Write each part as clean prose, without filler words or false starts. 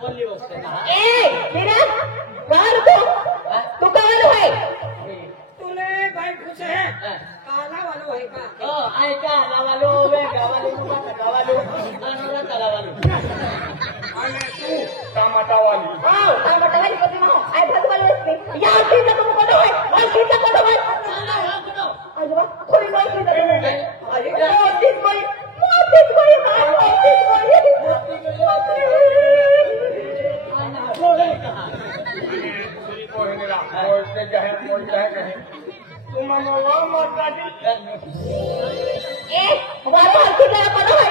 बोलली बघते ना ए विराट कार तू काल होय तुले बाई खुश आहे काला वालो आहे का ओ ऐका नावालो वेगावालो मुलावालो अनोरा तलावालो आणि तू टमाटावाली हां काय म्हटलं कधी माहो आय भगवान असते या सीता तुम कोण होय वन सीता कोण होय अजवा कोणी नाही सीता अरे मोतीच कोई बोलते है कहीं तुम ए वाला सीता कोण होय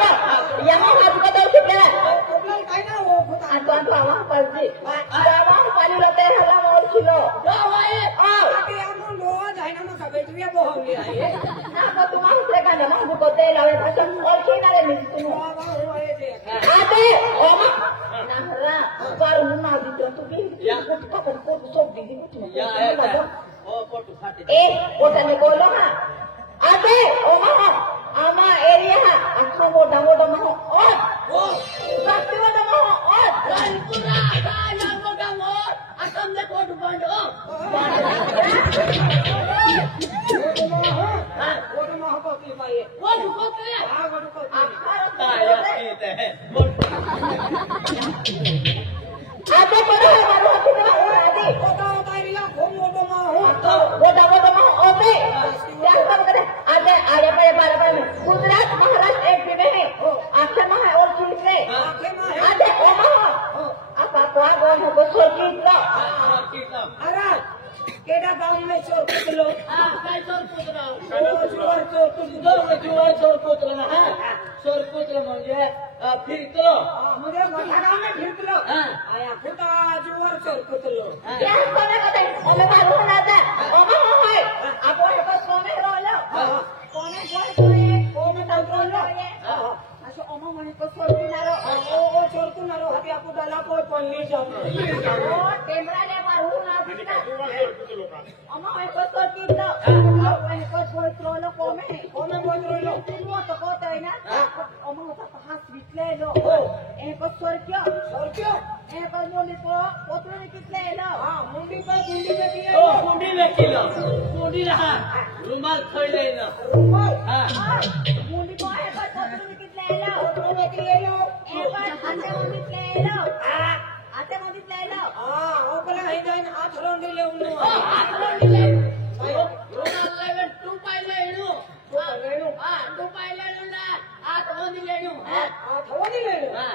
या मग हात का सीता आपल्याला काय ना हो होता आता आवा पाजी आवा पाणी लते हला मोर किलो आके आमून रोज आहे ना मग सगळी बोहली आहे ना तू माहिती का ना मग कोते लावे पासून ओळखीनारे मी तुम्ही आते ओमा नहरा कर मुना दितो तू की कुठं पण कोट सोप दिदी या ओ पोटू फाटे ए ओटने बोलो हा आते ओमा आमा एरिया अख्खा मोठा मोठा महो ओ साक्षी मोठा महो ओ राणीपुरा राजा मोठा मोर असमले कोट बंड ओ कोट महापती बाई वो दुखते हा कोट ताया कीते है आते कोण आहे मारू हाती ना ओ आते कोटा ताईला खूप मोठो माहो मोठा मोठा महो ओते त्या बघते आते आले पाय बारा गुजरात महाराष्ट्र एक में है आखे में है और चीज में आते ओमा आपा को आगो को सोकीतला अरे केडा गांव में चोर कुतलो काय चोर पुत्र चोर चोर कुतलो जुवार चोर पुत्र ना चोर पुत्र म्हणजे फिरतो म्हणजे मोठा गाव में फिरतलो आया फुटा जुवार चोर कुतलो क्या कोने कते ओमे मालूम ना था ओमा होय आपो हे बस कोने रोलो कोने कोने ओमे तंत्रोलो असो ओमा म्हणे को सोडीनारो ओ चोर कुनारो हाती आपो डाला कोई पल्ली जाऊ ओ टेमराले मारू ना ओमा हे को सोडीनो हे को सोडीनो कोमे कोमे बोललो तिलवा तो कोते ना ओमा होता हात विकलेलो हे को सोडक्यो सोरक्यो हे को मोली को पोतरे कितलेलो हां मुंडी पे गुंडी में किए ओ कुंडी लेकिलो कुंडी रहा रुमाल थोइले न रुमाल हां मुली को हे को पोतरे कितलेलो पोतरे किएलो हे को हाते मध्ये कितलेलो हाते मध्ये कितलेलो हां ओपला हे जाईन हात रोंड दिले उनो रुमाल लेवे टू पाइले इनु रेणू हां टू पाइले ना आत होनी लेनु हात होनी लेलो हां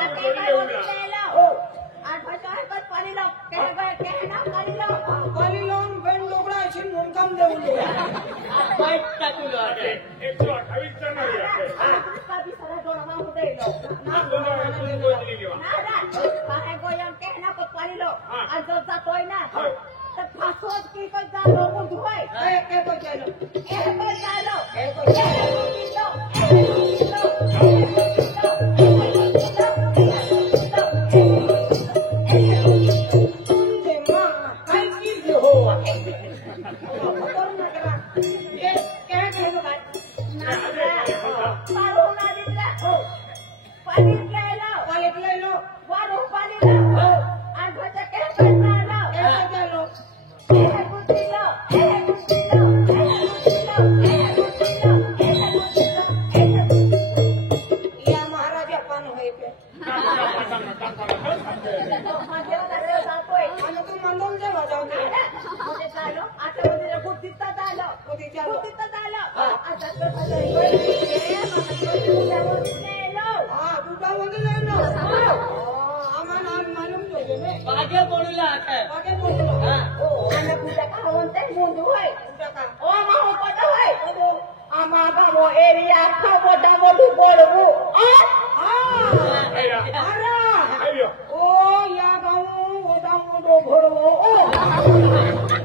आते को कितलेलो आठ भाषा है बस पानी लो के ना पानी लो पाली लोन बेन लोगड़ा छिन मुनकम देउलो बाइक टाकलो आटे 128 जण आहे का भी सारा दोना होते लो ना बोलली लेवा ना काय गोयन के ना को पानी लो आज जो जातोय ना तर फासोत की को जा लोगो दुखाय ए को चलो ए को चालो ए को तुझे मां काय की हो करना करा ये क्या कहलो भाई मारो ना दिला पानी केलो पाले ले लो वारो पानी लो आज भाषा के पैसा लो ए चलो ए कुतिलो ए कुतिलो ए कुतिलो ए कुतिलो या महाराजा पान होय पे माझे वगैरे जातोय आणि तू मंडल जे वाजवते मध्ये चालो आता मध्ये कुतिता चालो कोती चलो कुतिता चालो आता तो ए मला नेलो हां दुटा मध्ये ले लो आमान आज मालूम तो जे बागे बोलला आटे आगे बोलो हां आणि पूजा का म्हणते मुंडू होय तुझा का ओ माहो पट होय आमा गावो एरिया खा मोठा मोठू बोलवू अरे ओ या गाऊ ओदा मोडो घोडो ओ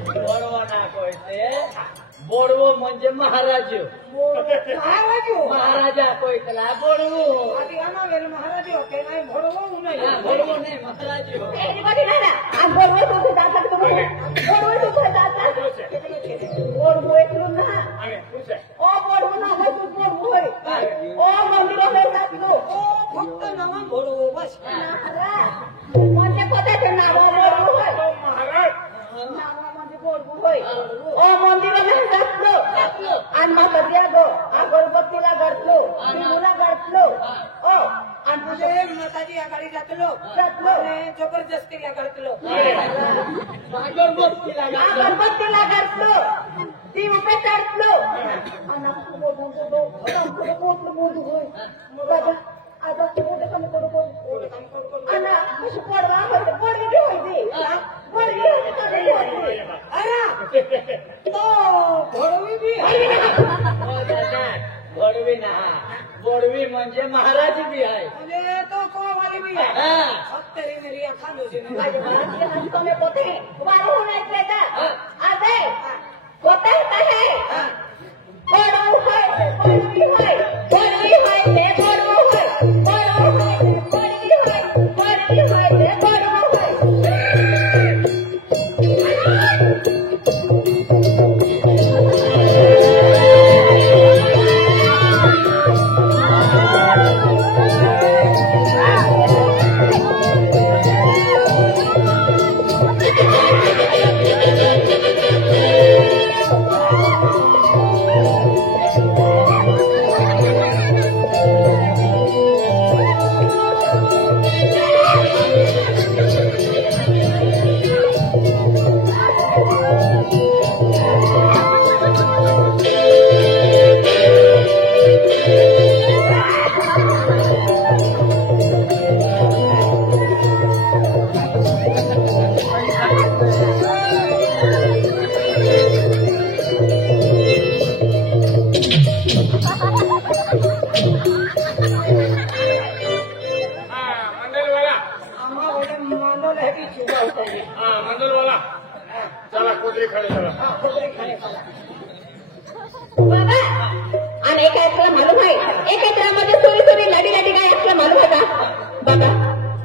बडवा ना कोयते बोडवो म्हणजे महाराज महाराजा कोयतला बोडवो आधी आना वेल महाराज होते नाही घोडो नाही बोडवो नाही महाराज एनीबडी ना ना आ बोलवू तू जाता तुम्ही बोलवू तू जाता बोलवू एकलू ना आणि खुश आहे ओ बोलवू ना तू बोलवू होय ओ मंदिर में जात तू ओ फक्त नावा घोडो बस महाराज घातलो मुला घातलो ओ आणि तुझे माताजी आघाडी जातलो घातलो जबरदस्तीला घातलो अगरबत्तीला घातलो ती उभे चढलो आता मोठे कमी करू आणि कशी पडवा पडली ठेवायची पडली ठेवायची अरे तो घोडवी बी बडवी ना बडवी म्हणजे महाराज बी आहे म्हणजे तो कोवाली बी हा. अब तेरी मेरी अखा नोजी तुम्ही पोते वाढवून ऐकले का अरे पोते आहे बडवू होय बडवी होय बडवी होय ते बडवू होय बडवू होय बडवी होय बडवी होय ते बडवू होय मंडलवाला आम्हा वडे मांडवल है की चुका होता है हाँ मंडलवाला चला कुदरी खड़े चला बाबा आणि एक ऐकलं मालूम आहे एक ऐकल्यामध्ये चोरी चोरी लडी लडी काय ऐकलं मालूम आहे का बाबा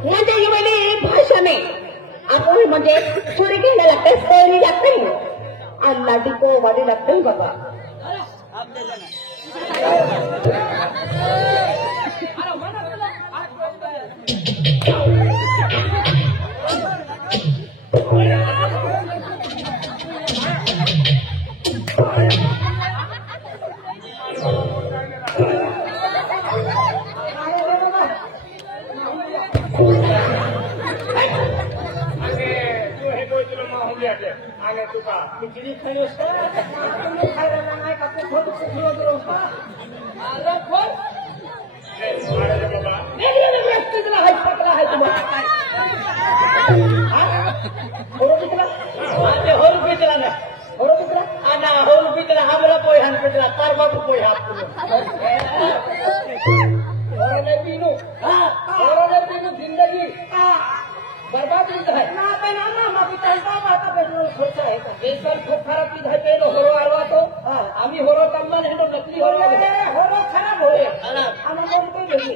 म्हणजे ही वाली भाषा नाही आपण म्हणजे चोरी घ्यायला लागते सोयरी लागते आणि लाडी को वाली लागते बाबा आणि तू हे बोलतो माहून घ्यायचे आणि तुका खिचडी खाली तुम्ही खायला नाही का तू थोडं सुखी वगैरे अरे खोल महाराज बाबा वेगवेगळे व्यक्तीला हाय पकला हाय तुम्हाला होरो पितला ते होल पितला ना होरो पितला आना होल पितला हमरा पोय हान पितला परवा को पोय हाप होरो ने पीनू होरो ने पीनू जिंदगी बर्बाद होता है ना पे ना ना पिता का पेट्रोल खर्च है का बेकार खराब पीत है पेलो होरो आरवा तो आम्ही होरो कम्मान हेडो नकली होरो होरो खराब होय आम्हा कोण पे गेली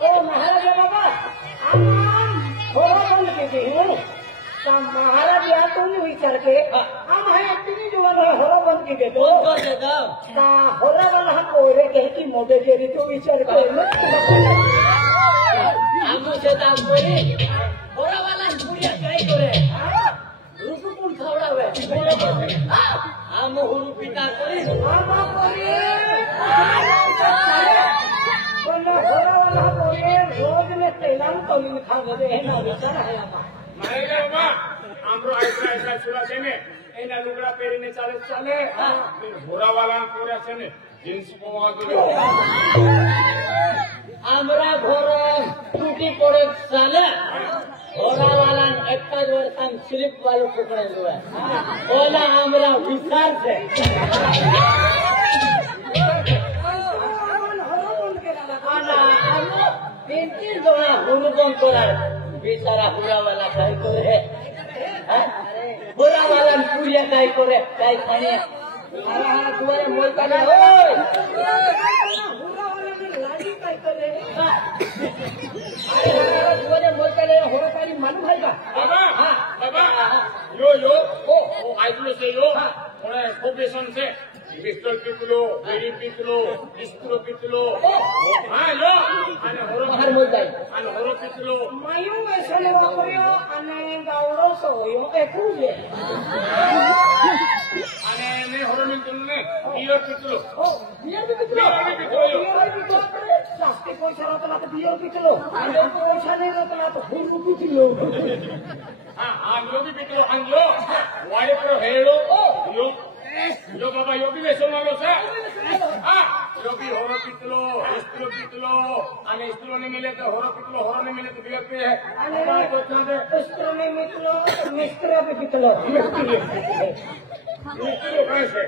ओ महाराज बाबा आम्हा होरो बंद केली हो का महाराज या तुम्ही विचार के आम्हा तुम्ही जीवन होरो बंद की देतो को देगा का होरा वाला हम कोरे के की मोटे जेरी तो विचार के आमु से ताम कोरी होरा वाला पुरिया काय करे रुपु कोण खावडावे आमु हुरु पिता कोरी आम्हा कोरे पण होरा वाला कोरे रोज ने तेलान तोलीन खावे हे ना विचार है आम्हा महाराज बाबा आमरो ऐसा ऐसा सुला છે ને એના લુગડા પહેરીને ચાલે ચાલે ઘોડાવાલા પૂરા છે ને જીન્સ પોવા ગયો हमरा घर टूटी पड़े साले घोड़ा वाला एक वर्षम स्लिप वालों पकड़े हुए ओला हमरा विचार से आना आनो तीन जोड़ा हुनुकम कोला बेचारा हुरा वाला काय करे हुरा वाला पूरिया काय करे काय खाने अरे तुम्हारे मोल का ओय लाडी काय करे अरे तुम्हारे मोल का होरो काही मालूम है का બાબા બાબા યો ઓ આટલો છે યો ઓણે પ્રોફેશન છે પિસ્તોલ પીતલો બેડી પીતલો પિસ્તોલ પીતલો હા યો અને હોરો બહાર મોલ જાય અને હોરો પીતલો માયું વેસણ વાપર્યો અને ગાવડો સોયો એ કુજે Ane horomin tunne biar pitlo. Biar begitu. Biar begitu, yo. Biar begitu. Pasti पैसा रहता ना तो बियर पी चलो पैसा नहीं रहता ना तो फूल पी चलो Anglo भी pitlo anglo. Wale pro hero. Yo baba yo भी बेसो मारो से. Yo भी horo pitlo, istro pitlo. Ane istro नहीं मिले तो horo pitlo, horo नहीं मिले तो बियर पे है. अरे तो चाहे मिस्टर में मिस्टर पे पिटलो Mistro कैसे?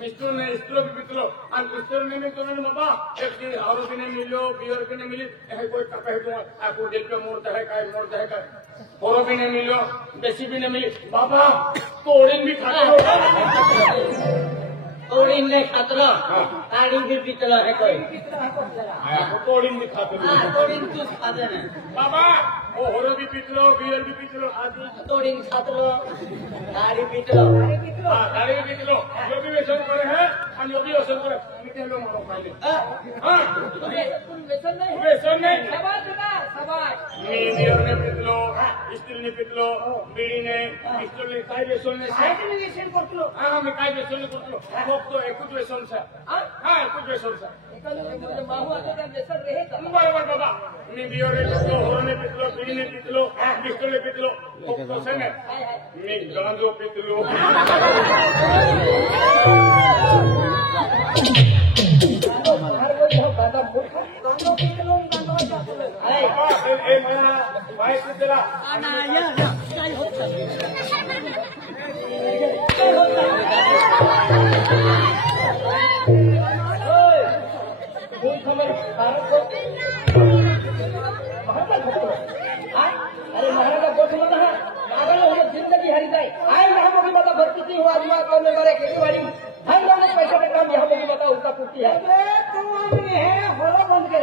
मिस्टर ने स्ट्रो भी पिटलो और मिस्टर ने तो नहीं बाबा एक दिन हरो भी नहीं मिलो बियर भी नहीं मिली है कोई कपे तो आपको दिल पे मोड़ता है काय हरो भी नहीं मिलो बेसी भी नहीं मिली बाबा तोड़न भी खाते हो तोड़ीन नहीं खातलो ताड़ी भी पीतलो है कोई तोड़न भी खाते हो तोड़ीन तू खाते ना बाबा वो हरो भी पिटलो बियर भी पिटलो आदि तोड़ीन खातलो ताड़ी पीतलो ताड़ी भी पिटलो जो भी व्यसन करे है और जो भी व्यसन करे मिटे लो मारो खाली हाँ व्यसन नहीं मी बियर ने पिटलो स्टील ने पिटलो बीड़ी ने पिस्टल ने काय व्यसन ने हाँ मैं काय व्यसन ने करतो तो एक कुछ व्यसन से हाँ कुछ व्यसन से बराबर बाबा मी बियर ने पिटलो हरो ने पिटलो बीड़ी ने पिटलो पिस्टल ने पिटलो तो संगे मी गांजो पिटलो ए मना भाई पिटला अरे महाराजा गोठ मत है पागल हो जिंदगी हरी जाए आए यहाँ मोगी माता भर्ती थी हुआ आदमी करने वाले खेती बाड़ी हर लोगों पैसे का काम यहाँ मोगी माता उसका पूर्ति है हरो बंद के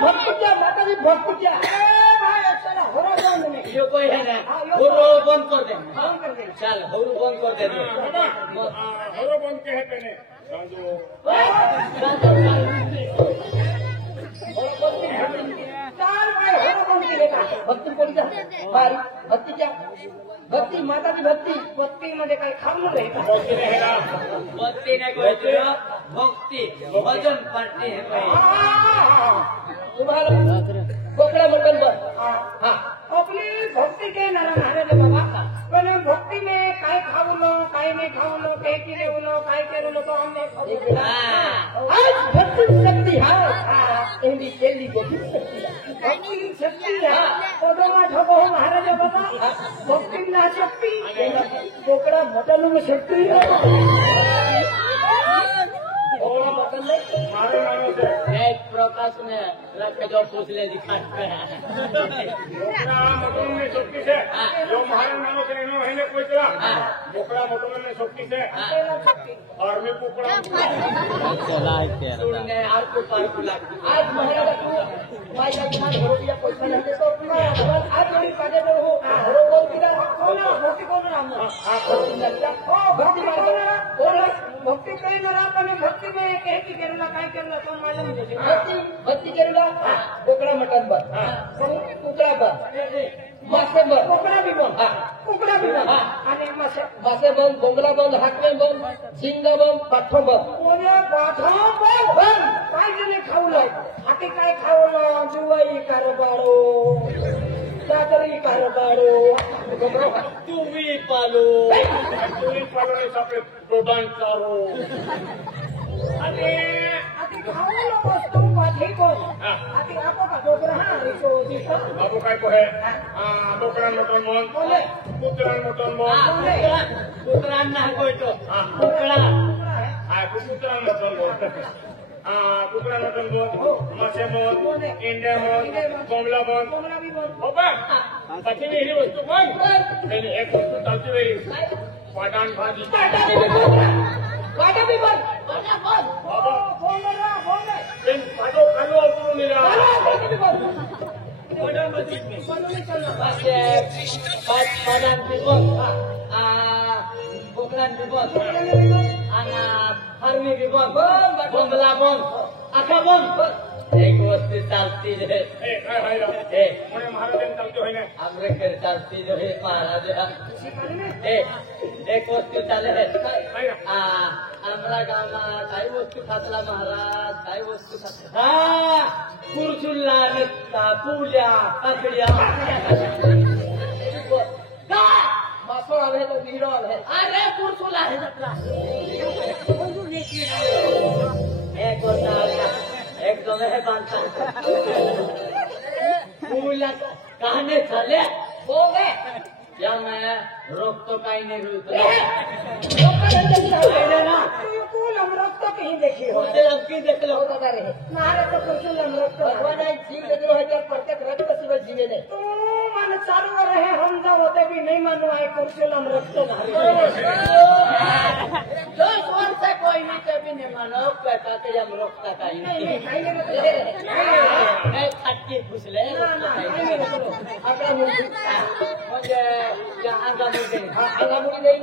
भक्ति क्या माता जी भक्ति क्या हरो बंद में यो कोई है ना होरो बंद कर दे चल होरो बंद कर दे हरो बंद के है तेने गांजो भक्ति कोणी भारी भक्ती क्या भक्ती माता की भक्ती मध्ये काही खाल्लं नाही भक्ति ने कोई भक्ति भजन करते हैं कोई तुम्हाला कोकड़ा मंडल पर आपली भक्ती के नारा नारे रे बाबा पण भक्ती में काय खावलो काय नाही खावलो काय केलो काय केलो तो हमने आज भक्ती शक्ती है एंडी केली भक्ती शक्ती है कोडमा ठगो महाराज बाबा भक्ती ना शक्ती कोकड़ा मंडल में शक्ति है मारे मानो से एक प्रकाश ने रख जो पूछ ले दिखाते हैं मोकड़ा मोटन में शक्ति से जो महाराज मानो से इन्हों है कोई चला मोकड़ा मोटन में शक्ति से और मैं कुकड़ा सुनने आर को पार बुला आज महाराज तू भाई का तुम्हारे हो गया कोई नहीं तो आज मेरी काजे में हो बोल किधर कौन भक्ति कौन नाम ओ भक्ति कौन भक्ति कई मरा अपने भक्ति में कहती करना काय करना तो मालूम नहीं भक्ति करना कोकड़ा मटन बन कुकड़ा बन मासे बन कोकड़ा भी बन आणि मासे बन बोंगला बन हाकमे बन झिंगा बन पाठो बन काय जने खावलं हाती काय खावलं जुवाई कारबारो चाकरी कारबारो तुम्ही पालो पूरी पालोने सापडे प्रोटान चारो आणि खावलं वस्तू माझे कोण आधी आपो का डोकरा हा रिसो दिसतो बाबू काय को है मोकड़ा मोटन मन कुकड़ा मोटन मन कुकड़ा ना कोई तो कुकड़ा कुकड़ा मोटन मन कुकड़ा मोटन मन मासे मन इंडिया मन कोमला मन बाबा पछी में ही वस्तु कोण पहले एक वस्तु चालती वेरी पाटान भाजी वाटा भी बन बाबा बोल दिन पाटो खालो अपनो निरा Padan bibot, bukan bibot, anak harmi bibot, bombelabon, akabon, एक वस्तू चालती जो है ए काय हाय रा ए कोणे महाराजांनी चालतो होय ना आंबेडकर चालती जो है महाराज एक वस्तू चाले है हाय रा आमरा गावना काही वस्तू खातला महाराज काही वस्तू खातला हा कुरचुल्ला नक्का पुल्या काकड्या मासो आवे तो वीरो आवे अरे कुरचुल्ला है नक्का एक वस्ता एक दोन है बांधता पुल्या कहने चले हो गए या मैं रोक तो कहीं नहीं रुकता ना बिल्कुल हम रक्त तो कहीं देखी हो मुझे लड़की देख लो दादा रे नारे तो कुछ हम रक्त भगवान आई जीव दे रहे हैं प्रत्येक रक्त से जीवे ने तो मन चालू रहे हम जा होते भी नहीं मानो आए कुछ हम रक्त जो स्वर से कोई नहीं कभी नहीं मानो कहता कि हम रोकता कहीं नहीं मैं खटके घुस ले मुझे यहाँ का मुझे अंगामुड़ी नहीं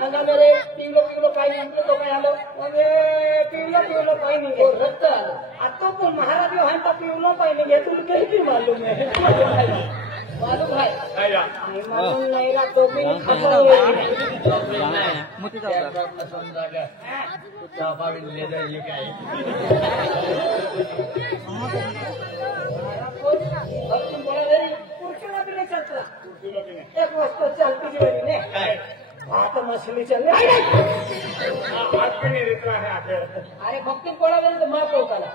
अंगा मेरे पिवलो काही नाही तो काय आलो म्हणजे पिवलो काही नाही रक्त आलं आता कोण महाराज आहे तर पिवलो काही नाही तुला काही मालूम आहे मालूम आहे हाय रा मालूम नाही रा तो भी ले जाइए क्या कुर्सीला भी नहीं चलता तुला की नाही एक वस्तू चलती जी ने हाथ मछली चले आज पण नाही देत आहे आखर अरे भक्ती कोणावरील तर माँ पोकाला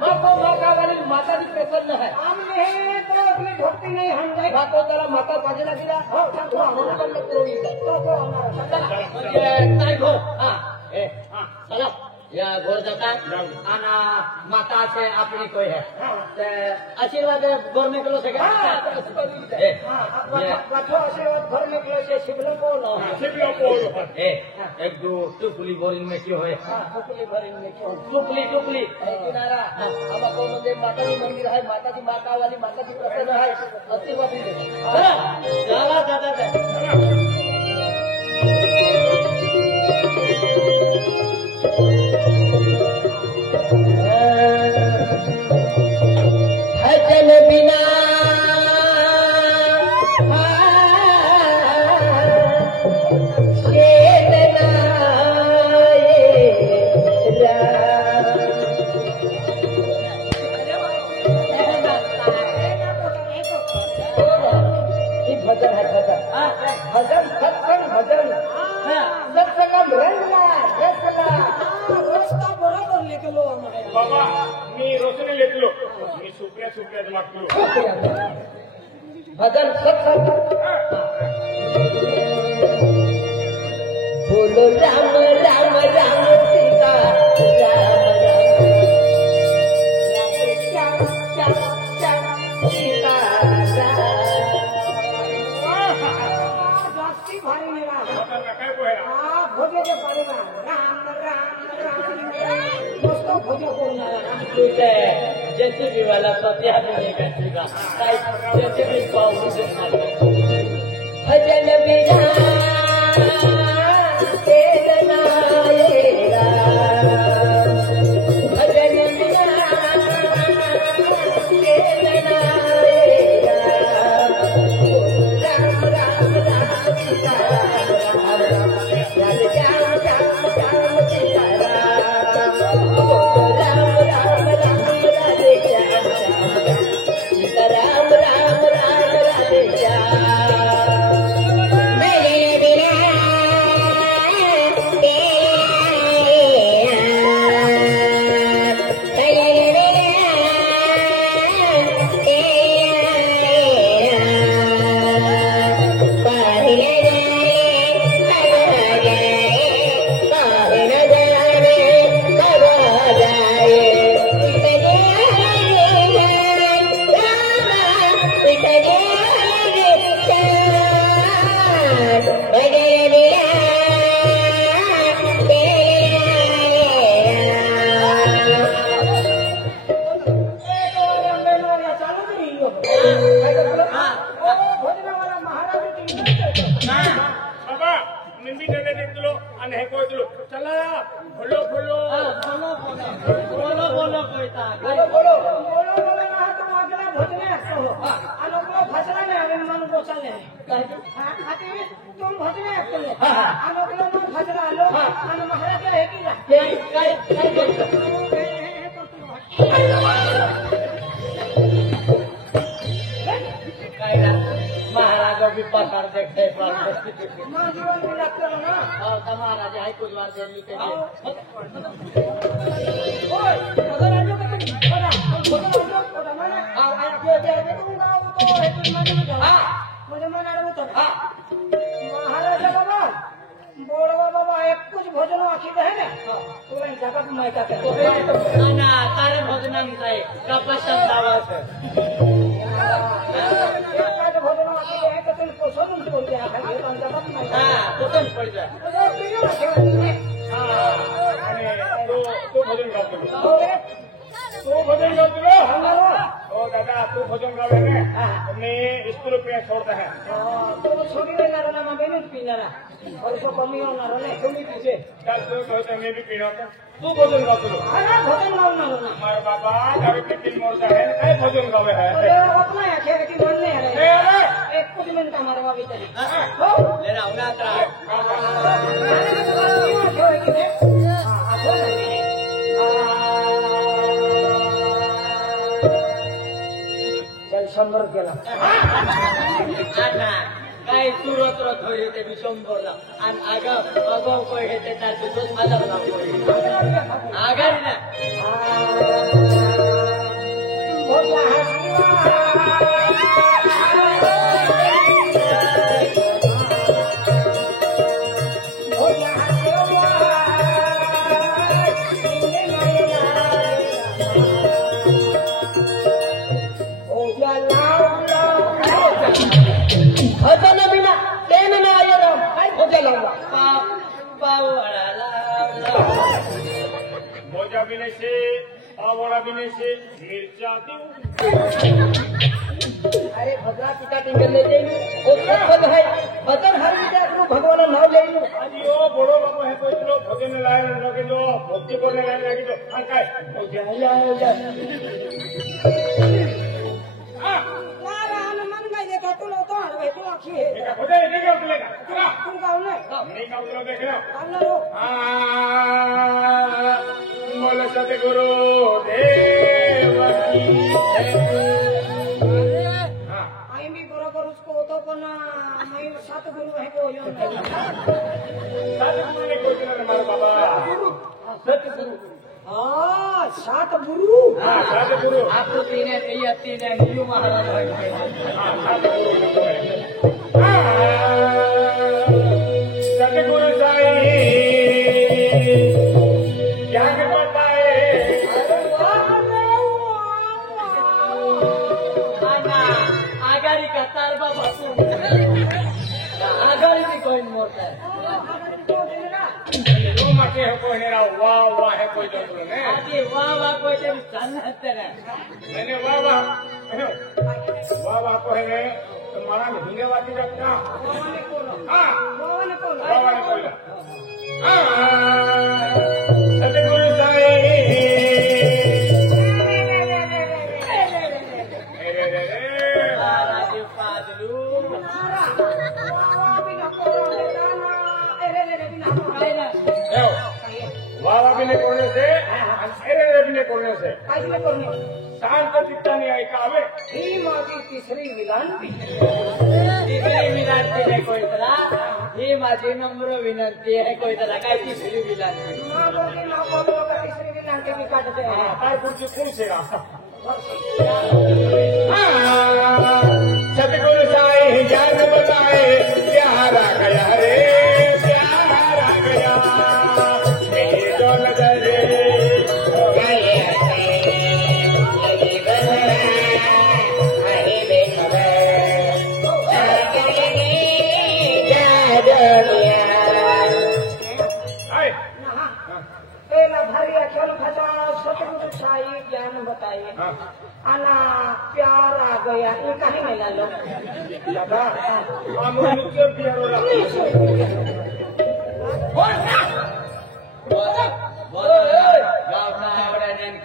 माँ को माँ का वाली माता जी प्रसन्न है हमने तो अपनी भक्ति नहीं हम जाए माँ पोकाला माता पाजे लगी हो तो हम पर कोई तो हमारा मुझे काय घो हाँ ए हां चला या घोर जाता आना माता से अपनी कोई है ते आशीर्वाद गोर में कलो से क्या आशीर्वाद भर निकले से शिवलिंग को लो शिवलो पोल ए एक दो टुकली बोरिंग में क्यों है टुकली भरी में क्यों टुकली किनारा हम को मंदिर माता जी मंदिर है माता जी माता वाली माता जी प्रसन्न है आशीर्वाद दे चला दादा भजन बिना भजन है भजन सत्संग भजन सत्संगम रंगला रसला रस्ता बरोबर निकलो बाबा मी रोशनी लेतलो मी सुप्रिया वाटलो भजन सत्संग बोलो राम राम राम सीता राम राम श्याम श्याम श्याम सीता जास्ती भारी मेरा काय पोहे भोगे के पारे राम राम राम दोस्तों भोगे बोलना तुझे जैसे भी वाला सत्या नहीं करेगा जैसे भी पाऊँ भजन बिना तेरा भजन बिना तेरा राम राम राम सीता राम राम राम राम सीता राम राम राधे श्याम सीता राम राम राम राधे श्याम भजन बिना बाबा मी त्याने देतलो आणि हे कोयतलो चला बोलो बोलो बोलो बोलो बोलो बोलो कोई बोलो बोलो काय ते? तुम भजने असले आम्हाला भजन आलो आणि महाराज आहे की ना काय बोलतो? काय ना महाराजा भी पसार देखते जीवन में लागतो ना महाराज आहे कुछ बार जरूर के भजन आलो का भजन आलो म्हणजे म्हणाल होतं महाराजा बाबा बोलवा बाबा एक कुछ भजन आखी आहे ना तुला जगात माहिती करतो ना तारे भजनांचा आहे कपाशात लावायचं एखादं भजन आखी आहे तर तुम्ही पोसवून ठेवते जगात माहिती हा तसंच पडतं आणि तो भजन गातो तो भजन गातो ओ दादा तू भजन गावे ने मैं स्कूल पे छोड़ता है तो छोटी देणार ना मग बेनच पिणारा और तो कमी होणार नाही तुम्ही पिचे चल तू कहते मैं भी पीना तू भजन गातो अरे भजन लावणार ना हमारे बाबा दारू के दिन मोरता है काय भजन गावे है अरे अपना है खेळ की मन नाही ए आहे अरे एक कुछ मिनिट मारवा तरी हो ले ना उन्हात चल 100 केला काय सुरत रथ होईल ते विशंभरला आणि आगाव कोय हे ते त्याचे तोच माझा आघाडी ना मोजा बिने से पावड़ा बिने से मिर्चा दू अरे भगवान पिता टिंगल ले जाइए वो सब पद है भजन हर विचार करो भगवान नाम ले लो आज यो बड़ो बाबू है कोई तो भजन लाए लगे जो भक्ति करने लाए लगे जो काय नारायण मन में देखा तू लो तो हर तू आखी है एका भजन नहीं गाव तुलेगा तुम गाओ ना नहीं गाव तुलो देख लो गाओ लो बोल सतगुरु देव की आई भी बरोबर उसको होतो पण मैं सात गुरु है को यो सतगुरु ने कोई ना हमारे बाबा सतगुरु हां सात गुरु हां सतगुरु आपको तीन है नीलू महाराज सतगुरु साईं क्या करता है आघाडी का तारबा भासून आघाडी भी कोई मोड़ता है जो मचे हो कोई नहीं वाह वाह है कोई जो बोलो ने आदि वाह कोई तो चलना तेरा मैंने वाह वाह को है तुम्हारा हिंगे वाली रखना हाँ वाह वाह कोई सतगुरु साईं महाराज पादलू वाह भी नहीं करने से अरे भी नहीं करने से शांत चित्ता नहीं आई कावे तीसरी विलांती तीसरी विनंती है कोई तरह ही माझी नम्र विनंती है कोई तरह काय तीसरी विनंती तीसरी विलांती भी काटते हैं काय कुछ कौन से सतगुरु साईं ज्ञान बताए प्यारा गया रे प्यारा गया मेरी तो नजर भारी अखिल खचा सतगुरु साईं ज्ञान बताइए आना प्यार आ गया ये कहीं नहीं डालो दादा हम मुझे प्यार हो रहा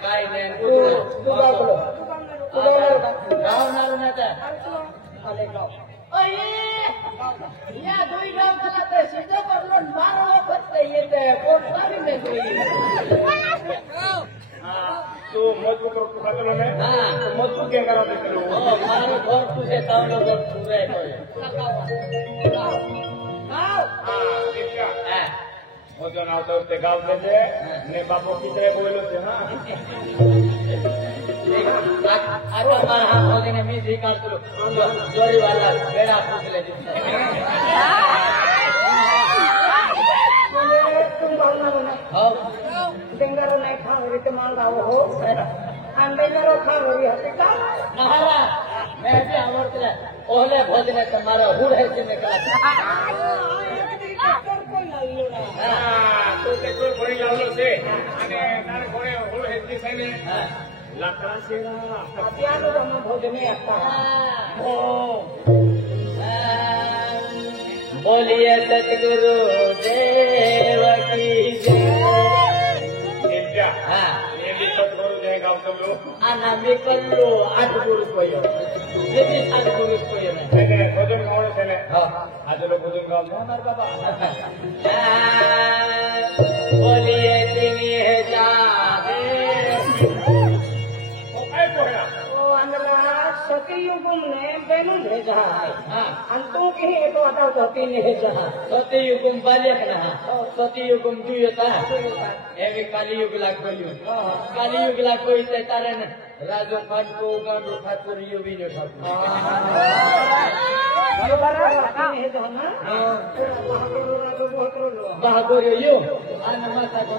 काय नाही तू गाव गावणार नाही अरे गाव या दुई गाव झाला ते सिद्ध पडलो बारा वखत ते येते पोटसावी में जोई तू मजबूत करतो खातो ना तो मजबूत के करा देते लो मारो घर तुझे ताव लोग पूरे मजून आवतो ते गाव ते ने बापो कितरे बोलो छे हा आता मार हा होगेने मी जी काढतो जोरी वाला बेडा फुकले तुम बोलना बोला हो डेंगरो नाही खावरी ते माल गाव हो आणि डेंगरो खावरी होते का नहारा मैं भी आवडते ओले भोजने तुम्हारा हुड है से निकला तो ते कोण कोणी लावलो छे અને તારે કોણે હોળ હેતી છે ને લાકડા છેડા અત્યારનો તમે ભોજને હતા ओ बोलिए सतगुरु देव की जय नित्या हा नेली सद्गुरु जय गावतो लो आना मी कल्लो 8 गुरु कोयो किती 8 गुरु कोयो તેને ભોજન ખાવડે છે ને હા આજે લો ભોજન ખાવ અમાર બાબા बोलिए तिनी है जावे ઓ કઈ કોહડા ओ अंदला सतयुगम ने बेनून भेजा है हा अंतु के तो आता होती ने भेजा सतयुगम बाल्यक ना सतयुगम दुयता एवी कालीयुग लागोयो कालीयुग लागोई ते तारे राजो फाट को गांडो ठाकुर युवी जो ठाकुर बरोबर है तो ना बहादुर यो आना माता को